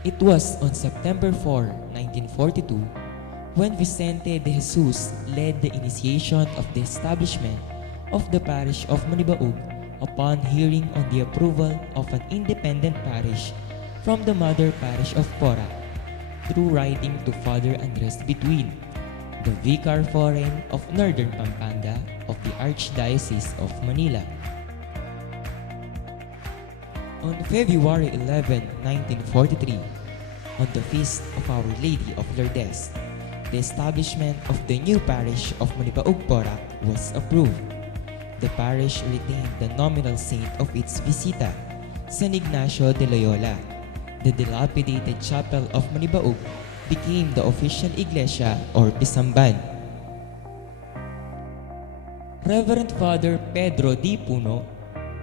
It was on September 4, 1942, when Vicente de Jesus led the initiation of the establishment of the parish of Manibaug upon hearing on the approval of an independent parish from the mother parish of Porac, through writing to Father Andres Between, the Vicar Foreign of Northern Pampanga of the Archdiocese of Manila. On February 11, 1943, on the feast of Our Lady of Lourdes, the establishment of the new parish of Manibaug Porac was approved. The parish retained the nominal saint of its visita, San Ignatius de Loyola. The dilapidated chapel of Manibaug became the official iglesia or pisamban. Reverend Father Pedro D. Puno,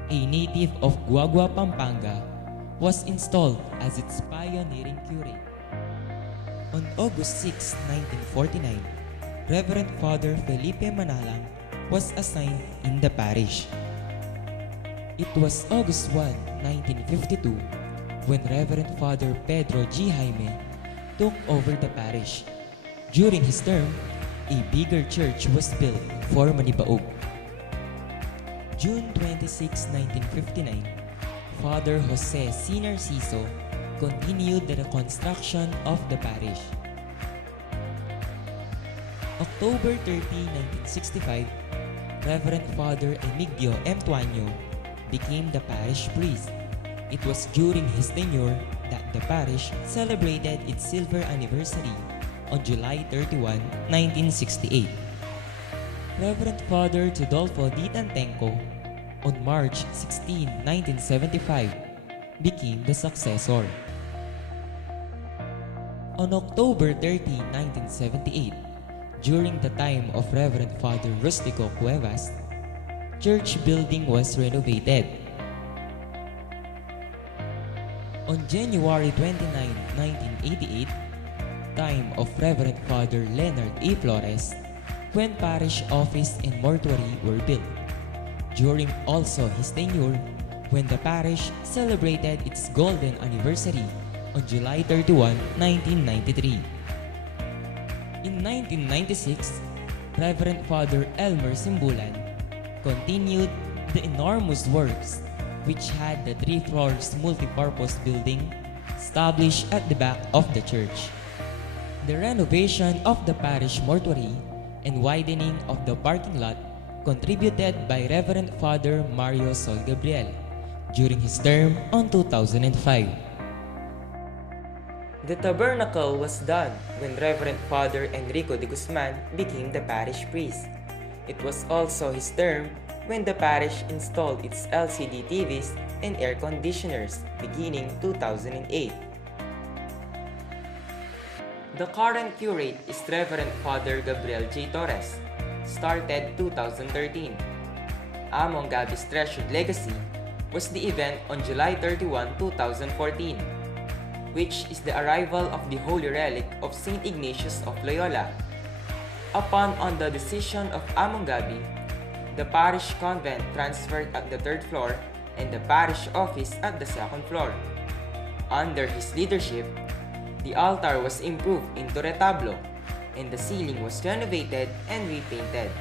a native of Guagua, Pampanga, was installed as its pioneering curate. On August 6, 1949, Reverend Father Felipe Manalang was assigned in the parish. It was August 1, 1952, when Reverend Father Pedro G. Jaime took over the parish. During his term, a bigger church was built for Manibaug. June 26, 1959, Father Jose C. Narciso continued the reconstruction of the parish. October 30, 1965, Reverend Father Emigdio M. Tuaño became the parish priest. It was during his tenure that the parish celebrated its silver anniversary on July 31, 1968. Reverend Father Tudolfo D. Tantenco, on March 16, 1975, became the successor. On October 30, 1978, during the time of Reverend Father Rustico Cuevas, church building was renovated. On January 29, 1988, time of Reverend Father Leonard A. Flores, when parish office and mortuary were built. During also his tenure, when the parish celebrated its golden anniversary on July 31, 1993. In 1996, Reverend Father Elmer Simbulan continued the enormous works which had the 3 floors multipurpose building established at the back of the church. The renovation of the parish mortuary and widening of the parking lot contributed by Reverend Father Mario Sol Gabriel during his term on 2005. The tabernacle was done when Reverend Father Enrico de Guzman became the parish priest. It was also his term when the parish installed its LCD TVs and air conditioners beginning 2008. The current curate is Reverend Father Gabriel J. Torres, started 2013. Among Gabi's treasured legacy was the event on July 31, 2014, which is the arrival of the holy relic of St. Ignatius of Loyola. Upon the decision of Among Gabi, the parish convent transferred at the 3rd floor and the parish office at the 2nd floor. Under his leadership, the altar was improved into retablo and the ceiling was renovated and repainted.